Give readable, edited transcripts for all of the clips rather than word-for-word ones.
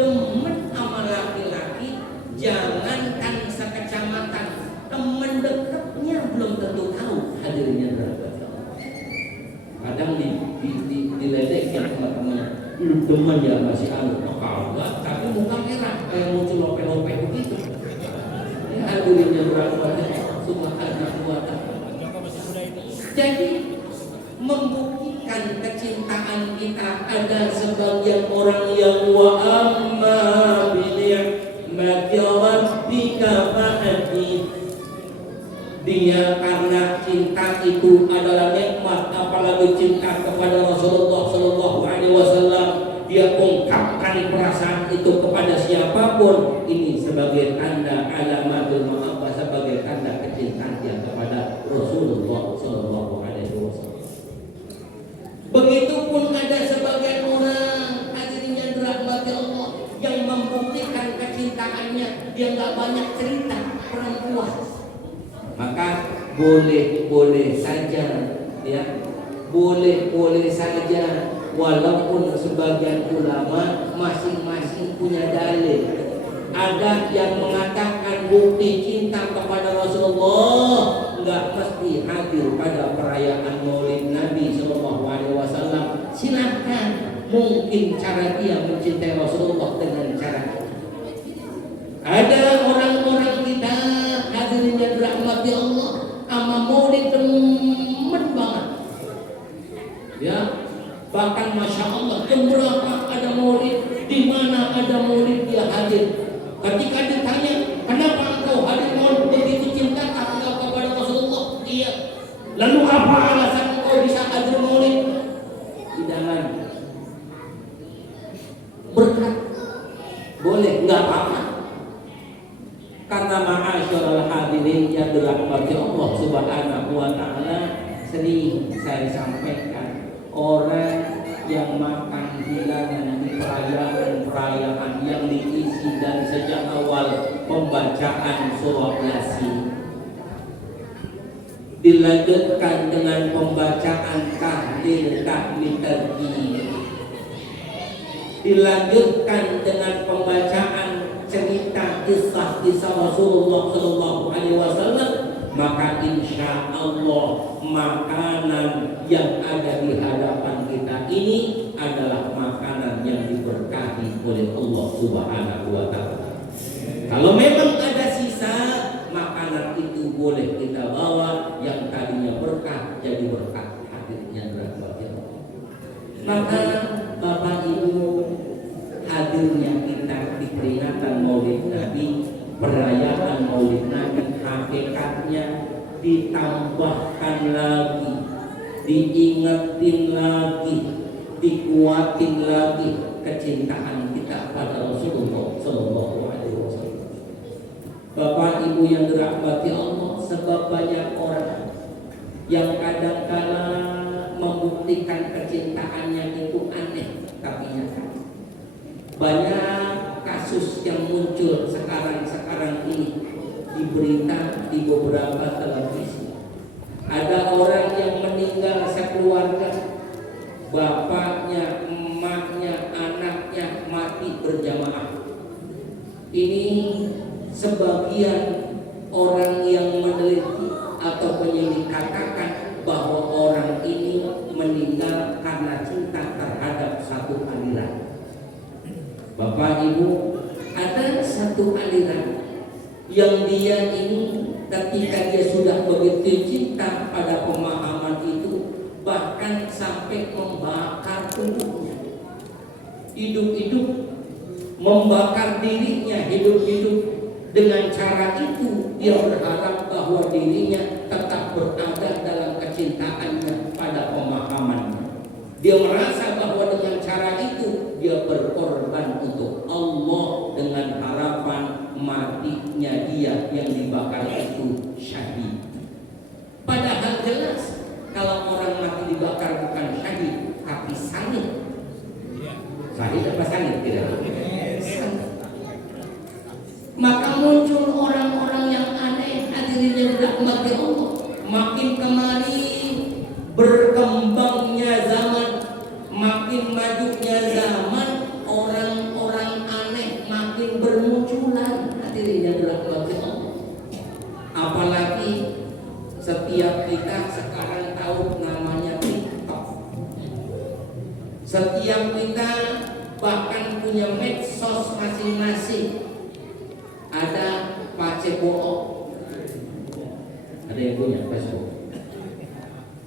demen sama laki-laki, jangankan sekecamatan, temen dekatnya belum tentu tahu hadirnya berapa. Kadang diledekkan sama temennya, lu demen ya masih anu, kagak, tapi muka merah kayak muncul lope-lope begitu. Ini hadirnya berapa? Subhanahu wa ta'ala. Jadi membuktikan kecintaan kita, ada sebagian orang yang wa amma bi ni'mati rabbika fahadith. Dia karena cinta itu adalah nikmat, apalagi cinta kepada Rasulullah Sallallahu Alaihi Wasallam, dia ungkapkan perasaan itu kepada siapapun. Ini sebagai tanda alamatul mahabbah, sebagai tanda kecintaan dia kepada Rasulullah Sallallahu Alaihi Wasallam. Begitupun ada sebagian orang hadirin dirahmati Allah yang membuktikan kecintaannya, dia nggak banyak cerita, perempuan. Maka boleh saja, ya, boleh saja, walaupun sebagian ulama masing-masing punya dalil. Ada yang mengatakan bukti cinta kepada Rasulullah nggak mesti hadir pada perayaan Maulid Nabi Sallallahu Alaihi Wasallam. Silakan, mungkin cara dia mencintai Rasulullah dengan cara itu. Ada orang-orang kita hadirin yang dirahmati Allah, ama Maulid demen banget, ya, bahkan masya Allah jam berapa ada Maulid, di mana ada Maulid dia hadir. Ketika ditanya kenapa engkau hadir Maulid, begitu cinta engkau kepada Rasulullah? Iya. Lalu apa alasan engkau bisa hadir Maulid? Hidangan, berkat, boleh, nggak apa-apa. Karena ma'asyiral hadirin yang dirahmati Allah Subhanahu wa ta'ala, sering saya sampaikan, orang yang makan hilangan di perayaan yang diisi dari sejak awal pembacaan surah Yasin, dilanjutkan dengan pembacaan tahlil tarhib, dilanjutkan dengan pembacaan cerita kisah Rasulullah Sallallahu Alaihi Wasallam, maka insya Allah makanan yang ada di hadapan kita ini adalah makanan yang diberkati oleh Allah Subhanahu Wa Taala. Kalau memang ada sisa, makanan itu boleh kita bawa, yang tadinya berkah jadi berkah, hadirnya berkah. Maka Bapak Ibu, hadirnya kita di peringatan Maulid Nabi, perayaan Maulid Nabi, hakikatnya ditambahkan lagi, diingetin lagi, dikuatin lagi kecintaan kita pada Rasulullah Sallallahu Alaihi Wasallam. Bapak Ibu yang dirahmati Allah, sebab banyak orang yang kadang-kala membuktikan kecintaannya itu aneh tapi nyata. Banyak kasus yang muncul sekarang ini di berita, di beberapa televisi. Ada orang yang meninggal sekeluarga, bapaknya, emaknya, anaknya mati berjamaah. Ini sebagian orang yang meneliti atau penyelidik katakan bahwa orang ini meninggal karena cinta terhadap satu aliran. Bapak Ibu, ada satu aliran yang dia ini ketika dia sudah begitu cinta pada pemahaman itu, bahkan sampai membakar tubuhnya, hidup-hidup, membakar dirinya hidup-hidup. Dengan cara itu dia berharap bahwa dirinya tetap berada dalam kecintaannya pada pemahamannya. Dia merasa bahwa dengan cara itu dia berkorban untuk Allah dengan harapan matinya dia yang dibakar itu syahid. Padahal jelas kalau orang mati dibakar bukan syahid tapi sangit. Syahid apa sangit? Tidak. Maka muncul orang-orang yang aneh, hadirin yang dirahmati Allah. Makin kemari berkembangnya zaman, makin majunya zaman, orang-orang aneh bahkan punya medsos masing-masing. Ada Facebook, ada yang punya Facebook.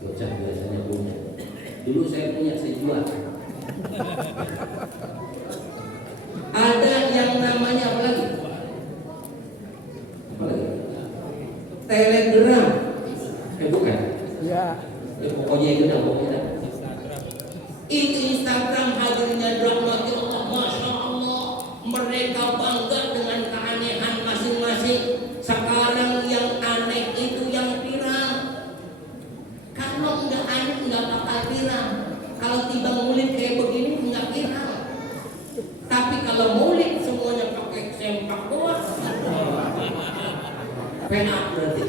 Bocah biasanya punya. Dulu saya punya, saya jual. Ada yang namanya apa lagi? Telegram. Bukan? Ya. Pokoknya itu dah, pokoknya. Itu Instagram, hadirnya rahmati Allah, masya Allah. Mereka bangga dengan keanehan masing-masing. Sekarang yang aneh itu yang viral. Kalau nggak aneh nggak bakal viral. Kalau tiba ngulik kayak begini nggak viral. Tapi kalau ngulik semuanya pakai sempak doang. Penak berarti.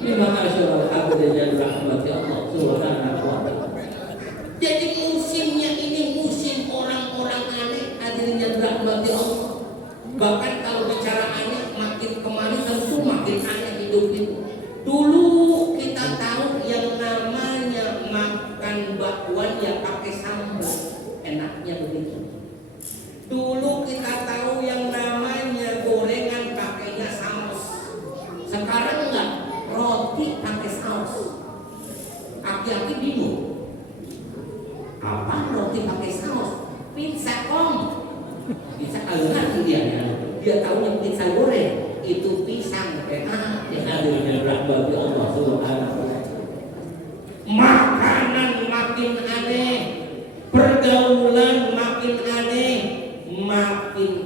Terima kasih Allah dan rahmati Allah subhanahu wa ta'ala. Jadi musimnya ini musim orang-orang aneh, hadirnya rahmati Allah. Bahkan kalau bicara aneh, makin kemari tentu makin aneh hidup itu. Dulu kita tahu yang namanya makan bakwan ya pakai sambal, enaknya begitu. Dulu kita tahu yang namanya gorengan pakainya saus. Sekarang enggak, roti pakai saus. Aki-aki bingung. Apa roti pakai saus? Pizza kom. Pizza alunan dia tahunya pizza goreng. Itu pisang yang ada di rahmat Allah subhanahu wa ta'ala. Makanan makin aneh, pergaulan makin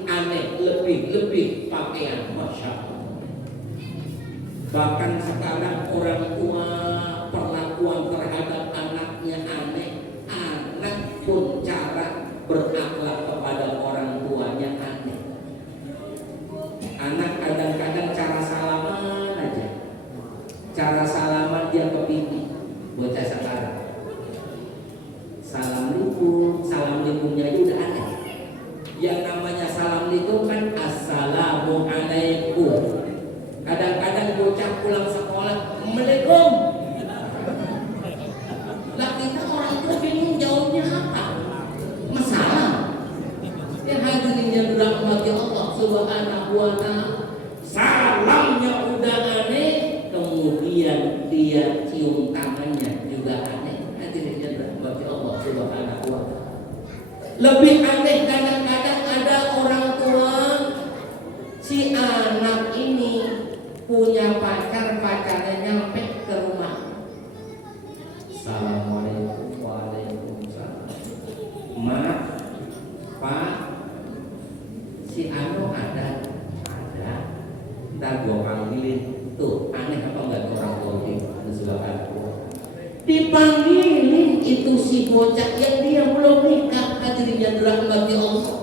aneh, lebih pakaian, masya Allah. Bahkan sekarang orang tua perlakuan terhadap anaknya aneh. Anak pun cara berakhlak kepada orang tuanya aneh. Anak kadang-kadang cara salaman aja, cara salaman dia ke pipi. Bocah sekarang Assalamualaikumnya itu udah aneh. Yang namanya Assalamualaikum kan Assalamualaikum. Kadang-kadang bocah pulang sekolah Assalamualaikum. Lah kita orang tua bingung jawabnya apa? Masalah. Yang hadirin yang dirahmati Allah subhanahu wa ta'ala, salamnya udah aneh, kemudian dia cium tangannya juga aneh. Hadirin yang dirahmati Allah subhanahu wa ta'ala. Lebih aneh kadang-kadang ada orang tua, si anak ini punya pacarnya nyampe ke rumah. Assalamualaikum, waalaikumsalam. Ma, Pak, si Ano ada. Ntar gua panggilin. Tuh, aneh apa enggak orang tua ini? Dipanggilin itu si bocah yang dia belum nikah, hadirin dirahmati Allah.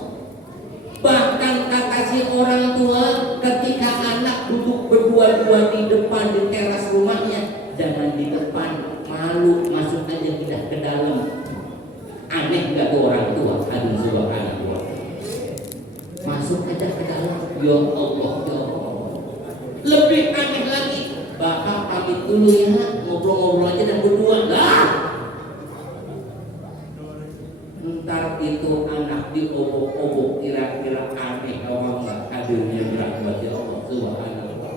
Bahkan kata si orang tua, ketika anak duduk berdua-dua di depan di teras rumahnya, jangan di depan, malu, masuk aja tidak ke dalam. Aneh nggak tuh orang tua? Aduh subhanallah. Masuk aja ke dalam. Ya Allah, ya Allah. Lebih aneh lagi, bapak pamit dulu ya, ngobrol-ngobrol aja dan berdua lah. Ntar itu anak diobok-obok, kira-kira aneh kalau nggak hadirnya dirahmati Allah subhanallah.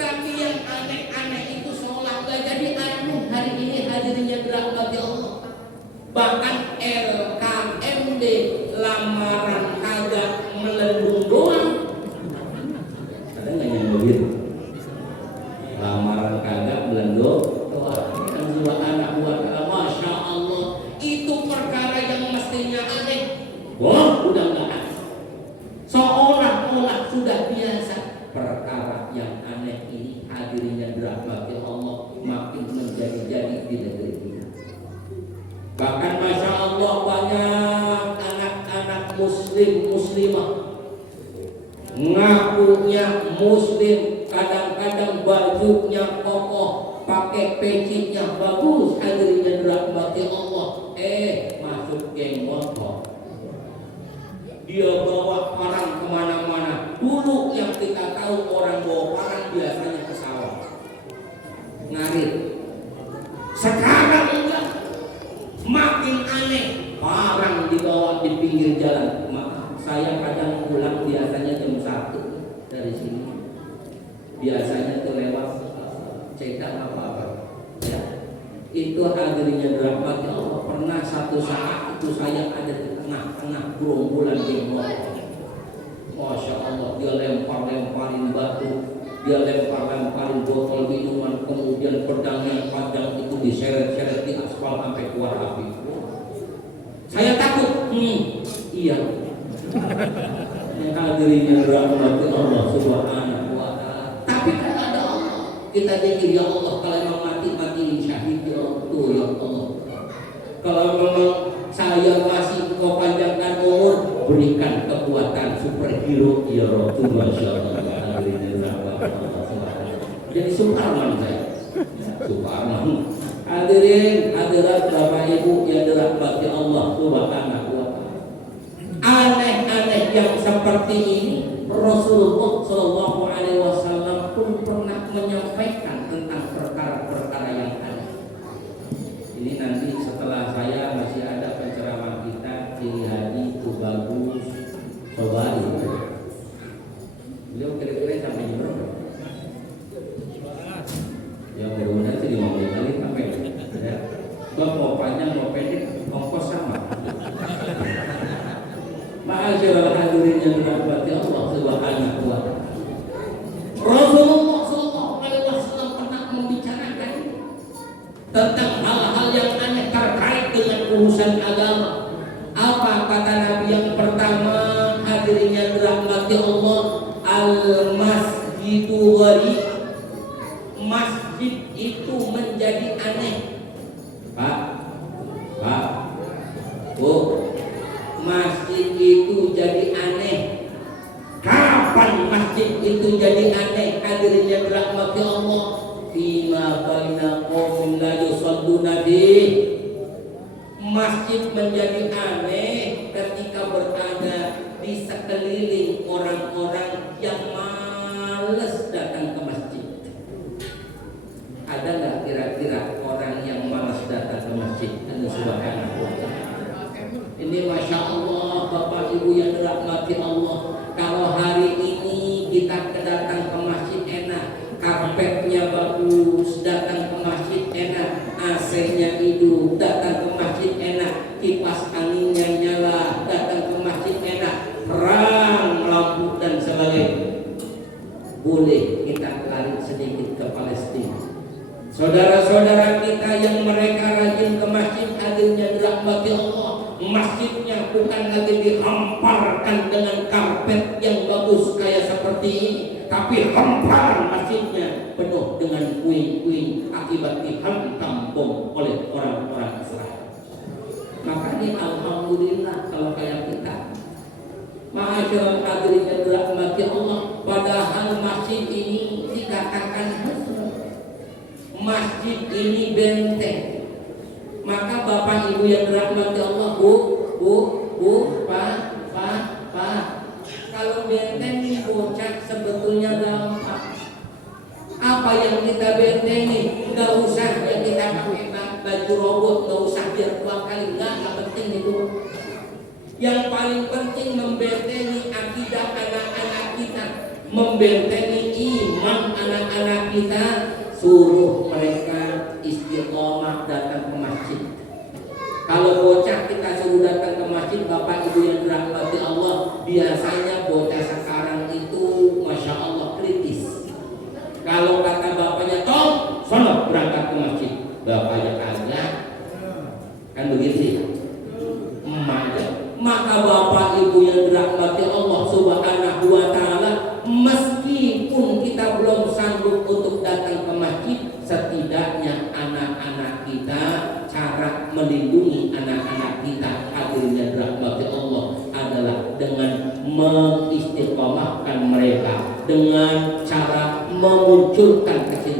Tapi yang aneh-aneh itu seolah nggak jadi aneh hari ini hadirnya dirahmati Allah. Bahkan LKMD lamaran kagak melendung doang. Ada nggak yang begitu? Lamaran kagak melendung doang. Kan dua anak buat masya Allah. Itu perkara yang mestinya aneh. Wah, udah nggak aneh. Seolah-olah sudah biasa. Perkara yang aneh ini hadirnya dirahmati Allah makin menjadi-jadi di negeri kita. Bahkan masya Allah banyak anak-anak muslimah ngakunya muslim, kadang-kadang bajunya kokoh, pakai pecinya bagus, hadirnya dirahmati Allah. Masuk geng motor, dia bawa parang kemana-mana. Dulu yang kita tahu orang bawa parang biasanya ke sawah ngarit. Sekarang enggak, makin aneh, parang dibawa di pinggir jalan. Saya kadang pulang biasanya jam 1 dari sini. Biasanya tuh lewat cedak apa-apa. Ya. Itu hadirnya dirahmati Allah. Pernah satu saat itu saya ada di tengah-tengah gerombolan geng. Masya Allah, dia lempar-lemparin batu, dia lempar-lemparin botol minuman, kemudian pedang yang panjang itu diseret-seret di aspal sampai keluar api. Saya takut, iya. Yang hadirinnya rahmati Allah Subhanahu wa Ta'ala. Tapi kan ada Allah. Kita zikir ya Allah, kalau memang mati syahid ya Allah. Kalau memang saya masih Engkau panjangkan umur, berikan kekuatan superhero ya Rasul, masya Allah. Jadi Superman saya, Superman. Hadirin hadirat Bapak Ibu yang dirahmati Allah Subhanahu wa Ta'ala. Aneh-aneh yang seperti ini Rasulullah Shallallahu Alaihi Wasallam pun pernah menyampaikan tentang perkara-perkara yang aneh. Ini nanti setelah saya masih ada penceramah kita Kiai Haji Tubagus Sobari. Beliau kira-kira sampai jam berapa? Ya mudah-mudahan sih 5 menit kali sampai. Ya. Bang mau panjang mau pendek ongkos sama. Ma'asyiral hadirin yang dirahmati Allah Subhanahu wa Ta'ala. Rasulullah Shallallahu Alaihi Wasallam pernah membicarakan tentang hal-hal yang aneh terkait dengan urusan agama. Apa kata Nabi yang pertama? Hadirin yang dirahmati Allah, al-masjidu gharib. Masjid itu menjadi aneh. Pak, Bu, masjid itu jadi aneh. Kapan masjid itu jadi aneh? Hadirin yang dirahmati Allah, fima baina qaumin la yusalluna bih. Masjid menjadi aneh ketika berada di sekeliling orang-orang yang malas datang ke masjid. Ada nggak kira-kira orang yang malas datang ke masjid? Subhanahu wa ta'ala. Ini masya Allah Bapak Ibu yang dirahmati Allah. Kalau hari ini kita datang ke masjid enak, karpetnya bagus, datang ke masjid enak, AC-nya hidup, datang ke masjid enak, kipas anginnya nyala, datang ke masjid enak, terang lampu dan sebagainya. Boleh kita lari sedikit ke Palestina. Saudara-saudara kita yang mereka rajin ke masjid, hadirnya dirahmati Allah, masjidnya bukan lagi dihamparkan dengan karpet yang bagus kayak seperti ini, tapi hamparan masjidnya penuh dengan puing-puing akibat dihantam bom oleh orang-orang Israel. Makanya alhamdulillah kalau kayak kita. Ma'asyiral hadirin yang dirahmati Allah, padahal masjid ini dikatakan masjid ini benteng. Maka Bapak Ibu yang dirahmati Allah, Pak, kalau benteng bocah sebetulnya gampang. Apa yang kita bentengi? Gak usah yang kita pakai baju robot, gak usah biar 2 kali, gak penting itu. Yang paling penting membentengi akidah anak-anak kita, membentengi iman anak-anak kita. Suruh mereka istiqomah datang ke masjid. Kalau bocah kita suruh datang ke masjid, Bapak Ibu yang dirahmati Allah, biasanya bocah sekarang itu masya Allah kritis. Kalau kata bapaknya, Tom, sono berangkat ke masjid, bapaknya kagak, kan begitu ya? Maka Bapak Ibu yang dirahmati Allah Subhanahu wa Ta'ala, meskipun kita belum sanggup untuk datang ke masjid, setidaknya anak-anak kita, cara melindungi anak-anak kita, hadirin dirahmati Allah, adalah dengan mengistiqomahkan mereka, dengan cara memunculkan kecintaan